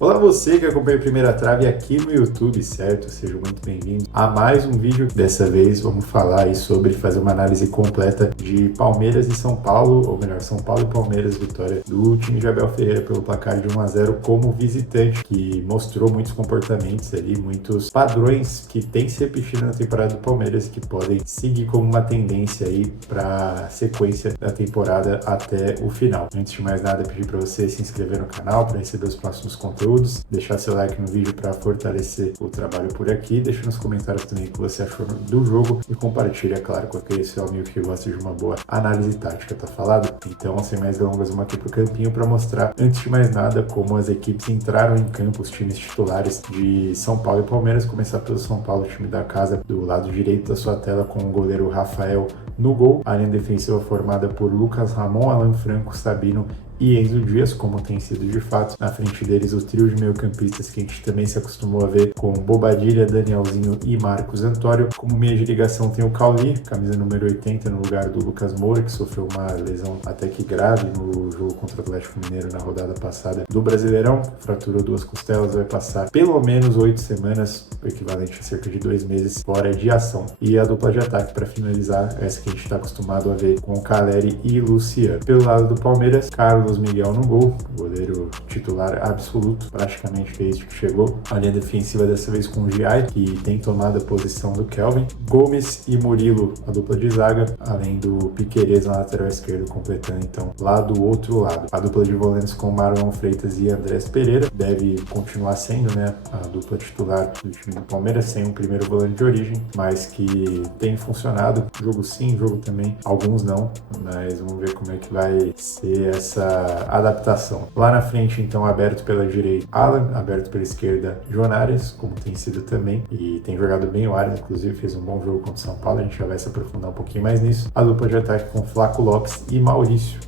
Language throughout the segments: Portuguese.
Olá você que acompanha a Primeira Trave aqui no YouTube, certo? Seja muito bem-vindo a mais um vídeo. Dessa vez vamos falar aí sobre fazer uma análise completa de Palmeiras e São Paulo, ou melhor, São Paulo e Palmeiras, vitória do time de Abel Ferreira pelo placar de 1-0 como visitante, que mostrou muitos comportamentos ali, muitos padrões que tem se repetido na temporada do Palmeiras que podem seguir como uma tendência aí para a sequência da temporada até o final. Antes de mais nada, pedir para você se inscrever no canal para receber os próximos conteúdos, deixar seu like no vídeo para fortalecer o trabalho por aqui, deixa nos comentários também o que você achou do jogo e compartilha, é claro, com aquele seu amigo que gosta de uma boa análise tática, tá falado? Então, sem mais delongas, vamos aqui pro campinho para mostrar, antes de mais nada, como as equipes entraram em campo, os times titulares de São Paulo e Palmeiras. Começar pelo São Paulo, time da casa, do lado direito da sua tela, com o goleiro Rafael no gol, a linha defensiva formada por Lucas Ramon, Alan Franco, Sabino e Enzo Dias, como tem sido de fato. Na frente deles, o trio de meio-campistas que a gente também se acostumou a ver com Bobadilha, Danielzinho e Marcos Antônio. Como meia de ligação tem o Cauli, camisa número 80, no lugar do Lucas Moura, que sofreu uma lesão até que grave no jogo contra o Atlético Mineiro na rodada passada do Brasileirão. Fraturou 2 costelas, vai passar pelo menos 8 semanas, o equivalente a cerca de 2 meses fora de ação. E a dupla de ataque, para finalizar, essa que a gente está acostumado a ver com Caleri e Luciano. Pelo lado do Palmeiras, Carlos Miguel no gol, goleiro titular absoluto praticamente desde que chegou. A linha defensiva dessa vez com o Giai, que tem tomado a posição do Kelvin. Gomes e Murilo, a dupla de zaga, além do Piquerez na lateral esquerda, completando então lá do outro lado. A dupla de volantes com Marlon Freitas e Andrés Pereira deve continuar sendo, né, a dupla titular do time do Palmeiras, sem um primeiro volante de origem, mas que tem funcionado. Jogo sim, jogo também, alguns não, mas vamos ver como é que vai ser essa adaptação. Lá na frente, então, aberto pela direita, Alan, aberto pela esquerda, João Arias, como tem sido também, e tem jogado bem o Arias, inclusive fez um bom jogo contra o São Paulo, a gente já vai se aprofundar um pouquinho mais nisso. A dupla de ataque com Flaco Lopes e Maurício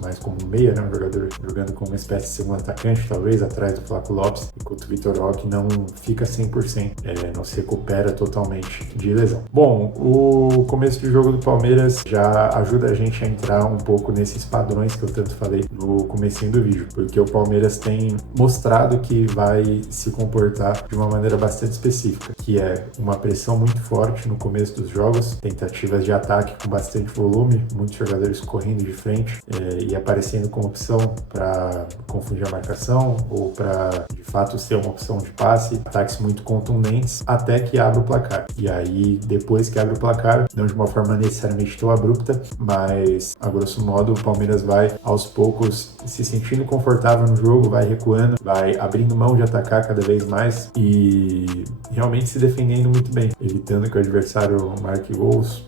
mais como meia, né? Um jogador jogando como uma espécie de segundo atacante, talvez, atrás do Flaco Lopes, enquanto o Vitor Roque não fica 100%, não se recupera totalmente de lesão. Bom, o começo de jogo do Palmeiras já ajuda a gente a entrar um pouco nesses padrões que eu tanto falei no comecinho do vídeo, porque o Palmeiras tem mostrado que vai se comportar de uma maneira bastante específica, que é uma pressão muito forte no começo dos jogos, tentativas de ataque com bastante volume, muitos jogadores correndo de frente, e aparecendo como opção para confundir a marcação ou para de fato ser uma opção de passe, ataques muito contundentes até que abre o placar. E aí, depois que abre o placar, não de uma forma necessariamente tão abrupta, mas a grosso modo o Palmeiras vai aos poucos se sentindo confortável no jogo, vai recuando, vai abrindo mão de atacar cada vez mais e realmente se defendendo muito bem, evitando que o adversário marque gols,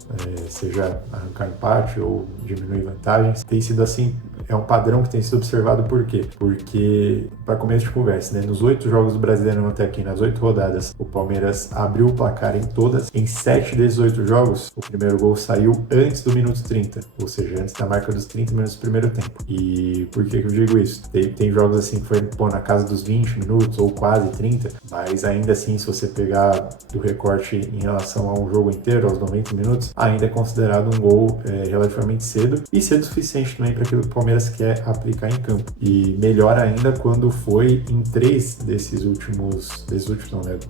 seja arrancar empate ou diminuir vantagens. Tem sido assim, é um padrão que tem sido observado. Por quê? Porque, para começo de conversa, né, nos 8 jogos do Brasileirão até aqui, nas 8 rodadas, o Palmeiras abriu o placar em todas. Em 7 desses 8 jogos, o primeiro gol saiu antes do minuto 30, ou seja, antes da marca dos 30 minutos do primeiro tempo. E por que eu digo isso? Tem jogos assim que foi na casa dos 20 minutos ou quase 30, mas ainda assim, se você pegar do recorte em relação a um jogo inteiro, aos 90 minutos, ainda é considerado um gol relativamente cedo e cedo o suficiente também para aquilo que o Palmeiras quer aplicar em campo. E melhor ainda quando foi em 3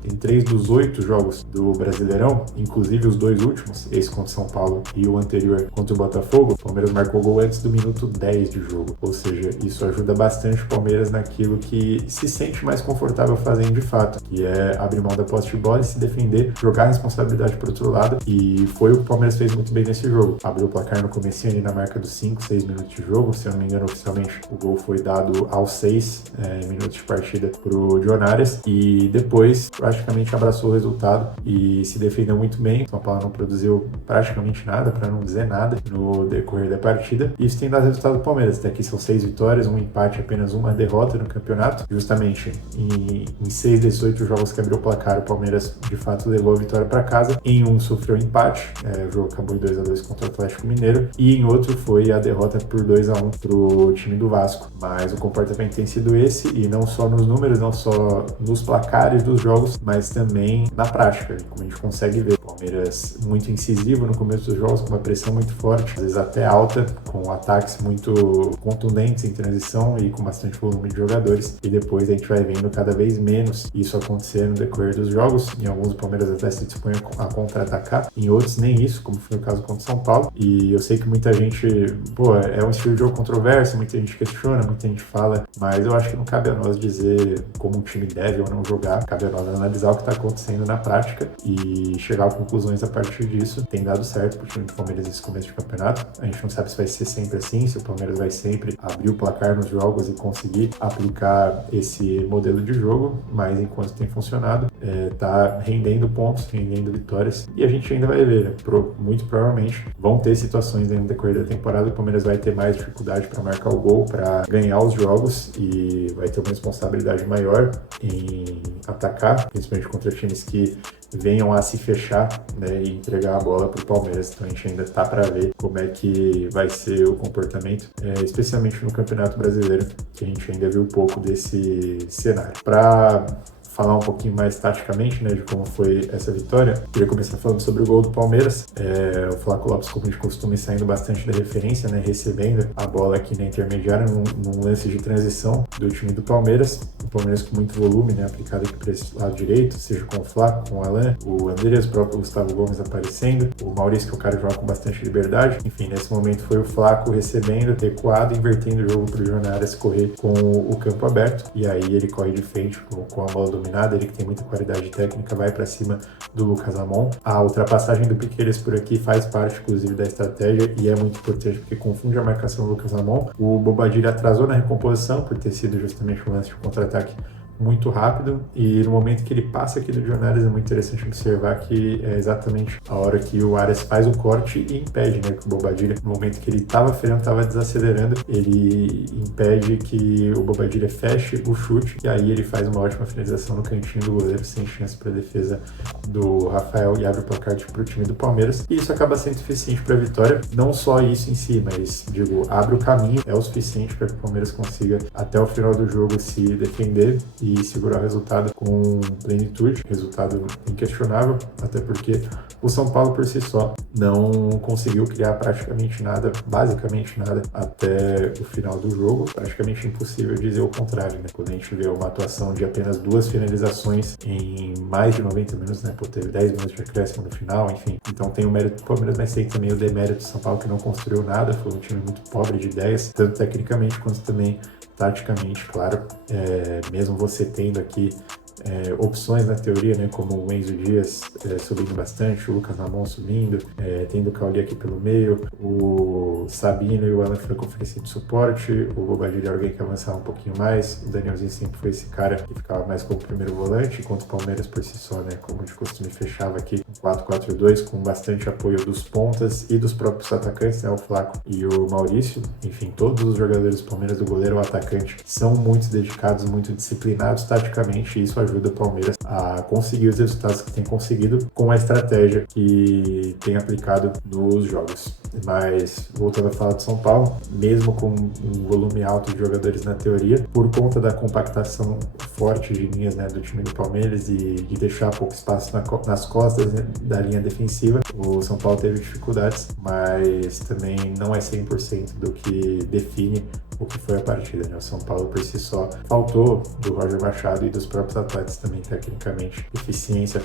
em 3 dos 8 jogos do Brasileirão, inclusive os 2 últimos, esse contra o São Paulo e o anterior contra o Botafogo, o Palmeiras marcou gol antes do minuto 10 de jogo. Ou seja, isso ajuda bastante o Palmeiras naquilo que se sente mais confortável fazendo de fato, que é abrir mão da posse de bola e se defender, jogar a responsabilidade para o outro lado, e foi o que o Palmeiras fez muito bem nesse jogo. Abriu o placar no comecinho ali na marca dos 5, 6 minutos de jogo, se eu não me engano, oficialmente o gol foi dado aos 6 minutos de partida pro João Arias, e depois praticamente abraçou o resultado e se defendeu muito bem. O São Paulo não produziu praticamente nada, para não dizer nada, no decorrer da partida. Isso tem dado resultado do Palmeiras. Até aqui são 6 vitórias, um empate, apenas uma derrota no campeonato. Justamente em 6 desses 8 jogos que abriu o placar, o Palmeiras Palmeiras de fato levou a vitória para casa. Em um sofreu empate, o jogo acabou em 2-2 contra o Atlético Mineiro, e em outro foi a derrota por 2-1 pro time do Vasco. Mas o comportamento tem sido esse, e não só nos números, não só nos placares dos jogos, mas também na prática, como a gente consegue ver. Palmeiras muito incisivo no começo dos jogos, com uma pressão muito forte, às vezes até alta, com ataques muito contundentes em transição e com bastante volume de jogadores, e depois a gente vai vendo cada vez menos isso acontecer no decorrer dos jogos. Em alguns o Palmeiras até se dispõe a contra-atacar, em outros nem isso, como foi o caso contra o São Paulo. E eu sei que muita gente, é um estilo de jogo controverso, muita gente questiona, muita gente fala, mas eu acho que não cabe a nós dizer como um time deve ou não jogar, cabe a nós analisar o que está acontecendo na prática e chegar a conclusões a partir disso. Tem dado certo pro time do Palmeiras nesse começo de campeonato. A gente não sabe se vai ser sempre assim, se o Palmeiras vai sempre abrir o placar nos jogos e conseguir aplicar esse modelo de jogo, mas enquanto tem funcionado, tá rendendo pontos, rendendo vitórias, e a gente ainda vai ver, né? Muito provavelmente vão ter situações no decorrer da temporada, o Palmeiras vai ter mais dificuldade para marcar o gol, para ganhar os jogos, e vai ter uma responsabilidade maior em atacar, principalmente contra times que venham a se fechar, né, e entregar a bola para o Palmeiras. Então a gente ainda tá para ver como é que vai ser o comportamento, especialmente no Campeonato Brasileiro, que a gente ainda viu pouco desse cenário. Para falar um pouquinho mais taticamente, né, de como foi essa vitória, queria começar falando sobre o gol do Palmeiras. O Flávio Lopes, como de costume, saindo bastante da referência, né, recebendo a bola aqui na intermediária num lance de transição do time do Palmeiras. O Palmeiras com muito volume, né, aplicado aqui para esse lado direito, seja com o Flávio, com o Alan, o Andreas, o próprio Gustavo Gomes aparecendo, o Maurício, que é o cara que joga com bastante liberdade. Enfim, nesse momento foi o Flávio recebendo, recuado, invertendo o jogo para o Jornadas correr com o campo aberto, e aí ele corre de frente com a bola dominada, ele que tem muita qualidade técnica, vai para cima do Lucas Amon. A ultrapassagem do Piqueires por aqui faz parte, inclusive, da estratégia, e é muito importante porque confunde a marcação do Lucas Amon. O Bobadilla atrasou na recomposição por ter sido justamente um lance de contra-ataque muito rápido, e no momento que ele passa aqui do Jornadas é muito interessante observar que é exatamente a hora que o Arias faz o corte e impede, né, que o Bobadilla, no momento que ele estava freando, estava desacelerando, ele impede que o Bobadilla feche o chute, e aí ele faz uma ótima finalização no cantinho do goleiro, sem chance para a defesa do Rafael, e abre o placar para o time do Palmeiras, e isso acaba sendo suficiente para a vitória. Não só isso em si, mas, abre o caminho, é o suficiente para que o Palmeiras consiga até o final do jogo se defender e segurar o resultado com plenitude, resultado inquestionável, até porque o São Paulo por si só não conseguiu criar praticamente nada, basicamente nada, até o final do jogo. Praticamente impossível dizer o contrário, né? Quando a gente vê uma atuação de apenas 2 finalizações em mais de 90 minutos, né? Teve 10 minutos de acréscimo no final, enfim. Então tem o mérito do Palmeiras, mas tem também o demérito do São Paulo, que não construiu nada, foi um time muito pobre de ideias, tanto tecnicamente quanto também taticamente, claro. Mesmo você tendo aqui opções na teoria, né, como o Enzo Dias subindo bastante, o Lucas Ramon subindo, tendo o Cauli aqui pelo meio, o Sabino e o Alan foi conferência de suporte, o Bobadilla é alguém que avançava um pouquinho mais, o Danielzinho sempre foi esse cara que ficava mais como primeiro volante, enquanto o Palmeiras por si só, né, como de costume, fechava aqui um 4-4-2 com bastante apoio dos pontas e dos próprios atacantes, né, o Flaco e o Maurício. Enfim, todos os jogadores do Palmeiras, do goleiro ao atacante, são muito dedicados, muito disciplinados taticamente, e isso ajuda o Palmeiras a conseguir os resultados que tem conseguido com a estratégia que tem aplicado nos jogos. Mas, voltando a falar do São Paulo, mesmo com um volume alto de jogadores na teoria, por conta da compactação forte de linhas, né, do time do Palmeiras e de deixar pouco espaço nas costas, né, da linha defensiva, o São Paulo teve dificuldades, mas também não é 100% do que define o que foi a partida, né? O São Paulo por si só faltou do Roger Machado e dos próprios atletas também tecnicamente eficiência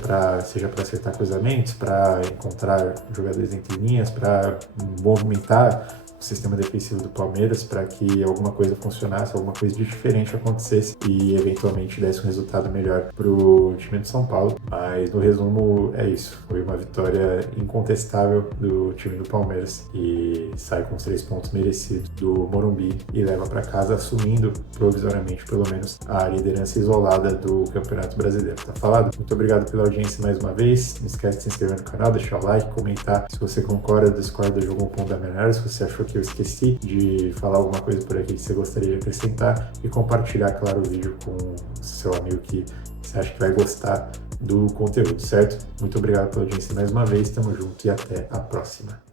seja para acertar cruzamentos, para encontrar jogadores entre linhas, para movimentar o sistema defensivo do Palmeiras para que alguma coisa funcionasse, alguma coisa de diferente acontecesse e eventualmente desse um resultado melhor para o time de São Paulo. Mas no resumo é isso, foi uma vitória incontestável do time do Palmeiras e sai com os 3 pontos merecidos do Morumbi e leva para casa, assumindo provisoriamente pelo menos a liderança isolada do Campeonato Brasileiro. Tá falado? Muito obrigado pela audiência mais uma vez, não esquece de se inscrever no canal, deixar o like, comentar se você concorda, discorda, jogou um ponto da menor, se você achou que eu esqueci de falar alguma coisa por aqui que você gostaria de acrescentar, e compartilhar, claro, o vídeo com seu amigo que você acha que vai gostar do conteúdo, certo? Muito obrigado pela audiência mais uma vez, tamo junto e até a próxima.